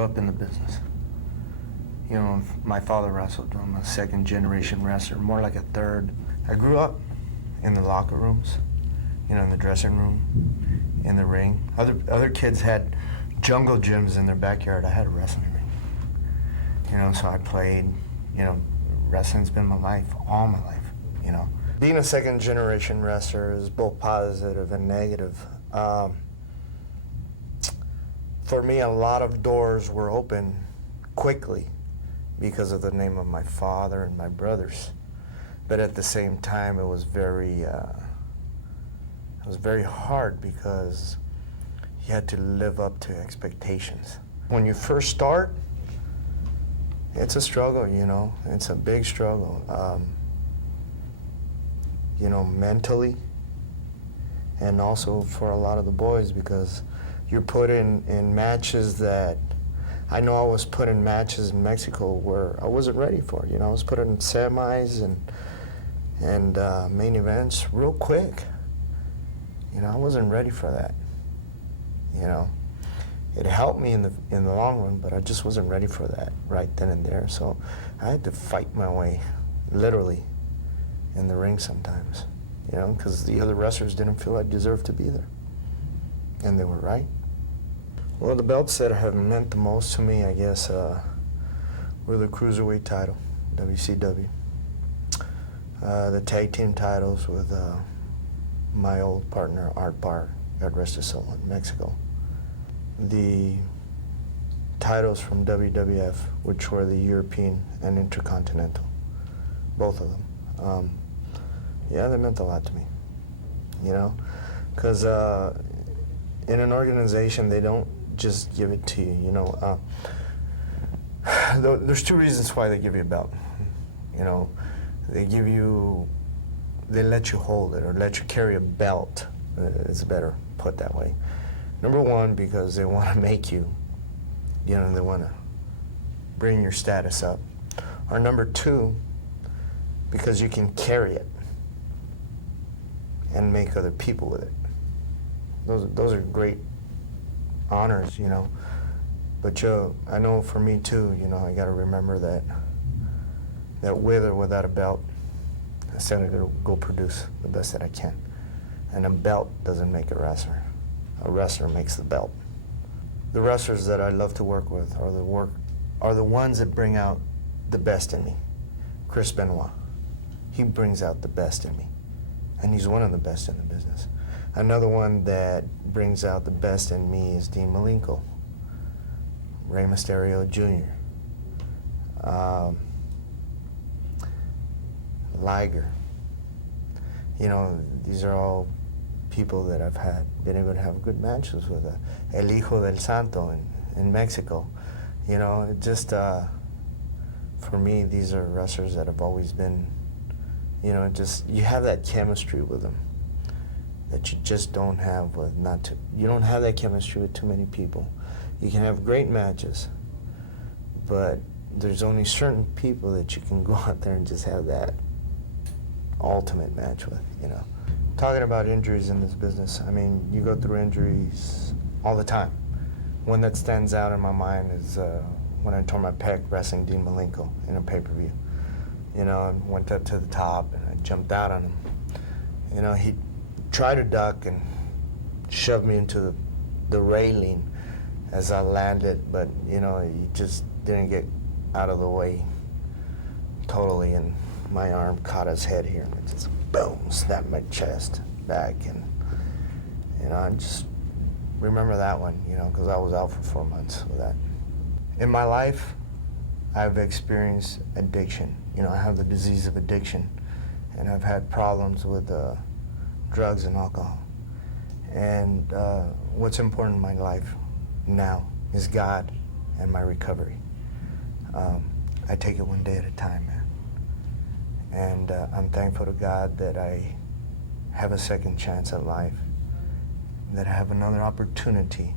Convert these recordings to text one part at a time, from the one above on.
grew up in the business. You know, my father wrestled. I'm a second generation wrestler, more like a third. I grew up in the locker rooms, you know, in the dressing room, in the ring. Other kids had jungle gyms in their backyard. I had a wrestling ring. You know, so I played, you know, wrestling's been my life, all my life, you know. Being a second generation wrestler is both positive and negative. For me, a lot of doors were open quickly because of the name of my father and my brothers. But at the same time, it was very hard because you had to live up to expectations. When you first start, it's a struggle, you know. It's a big struggle, you know, mentally, and also for a lot of the boys, because you're put in matches that, I know I was put in matches in Mexico where I wasn't ready for. You know, I was put in semis and main events real quick. You know, I wasn't ready for that. You know, it helped me in the long run, but I just wasn't ready for that right then and there. So I had to fight my way, literally, in the ring sometimes. You know, because the other wrestlers didn't feel I deserved to be there, and they were right. Well, the belts that have meant the most to me, I guess, were the Cruiserweight title, WCW. The tag team titles with my old partner, Art Barr, God rest his soul, in Mexico. The titles from WWF, which were the European and Intercontinental, both of them. Yeah, they meant a lot to me, you know, because in an organization, they don't just give it to you, you know. There's two reasons why they give you a belt, you know. They let you hold it or let you carry a belt, it's better put that way. Number one, because they want to make you, you know, they want to bring your status up. Or number two, because you can carry it and make other people with it. Those are great honors, you know. But I know for me too, you know, I got to remember that with or without a belt, I still got to go produce the best that I can. And a belt doesn't make a wrestler. A wrestler makes the belt. The wrestlers that I love to work with are the ones that bring out the best in me. Chris Benoit, he brings out the best in me, and he's one of the best in the business. Another one that brings out the best in me is Dean Malenko, Rey Mysterio Jr., Liger. You know, these are all people that I've been able to have good matches with. El Hijo del Santo in Mexico. You know, it just, for me, these are wrestlers that have always been, you know, you have that chemistry with them that you just don't have with you don't have that chemistry with too many people. You can have great matches, but there's only certain people that you can go out there and just have that ultimate match with, you know. Talking about injuries in this business, I mean, you go through injuries all the time. One that stands out in my mind is when I tore my pec wrestling Dean Malenko in a pay-per-view. You know, I went up to the top and I jumped out on him. You know, he tried to duck and shoved me into the railing as I landed, but, you know, he just didn't get out of the way totally, and my arm caught his head here, and it just, boom, snapped my chest back, and, you know, I just remember that one, you know, because I was out for 4 months with that. In my life, I've experienced addiction. You know, I have the disease of addiction, and I've had problems with drugs and alcohol. And what's important in my life now is God and my recovery. I take it one day at a time, man. And I'm thankful to God that I have a second chance at life, that I have another opportunity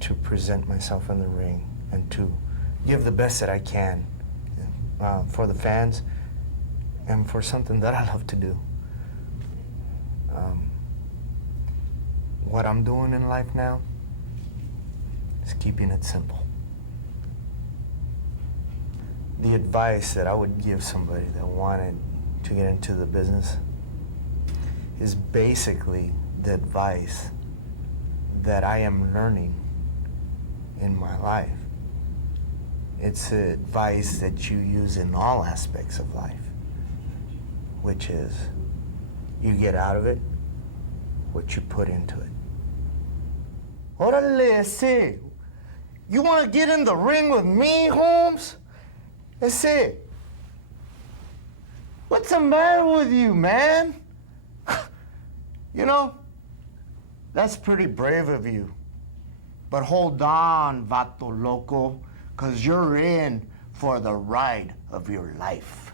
to present myself in the ring and to give the best that I can for the fans and for something that I love to do. What I'm doing in life now is keeping it simple. The advice that I would give somebody that wanted to get into the business is basically the advice that I am learning in my life. It's advice that you use in all aspects of life, which is you get out of it what you put into it. Órale, ese. You want to get in the ring with me, Holmes? Ese. What's the matter with you, man? You know, that's pretty brave of you. But hold on, vato loco, because you're in for the ride of your life.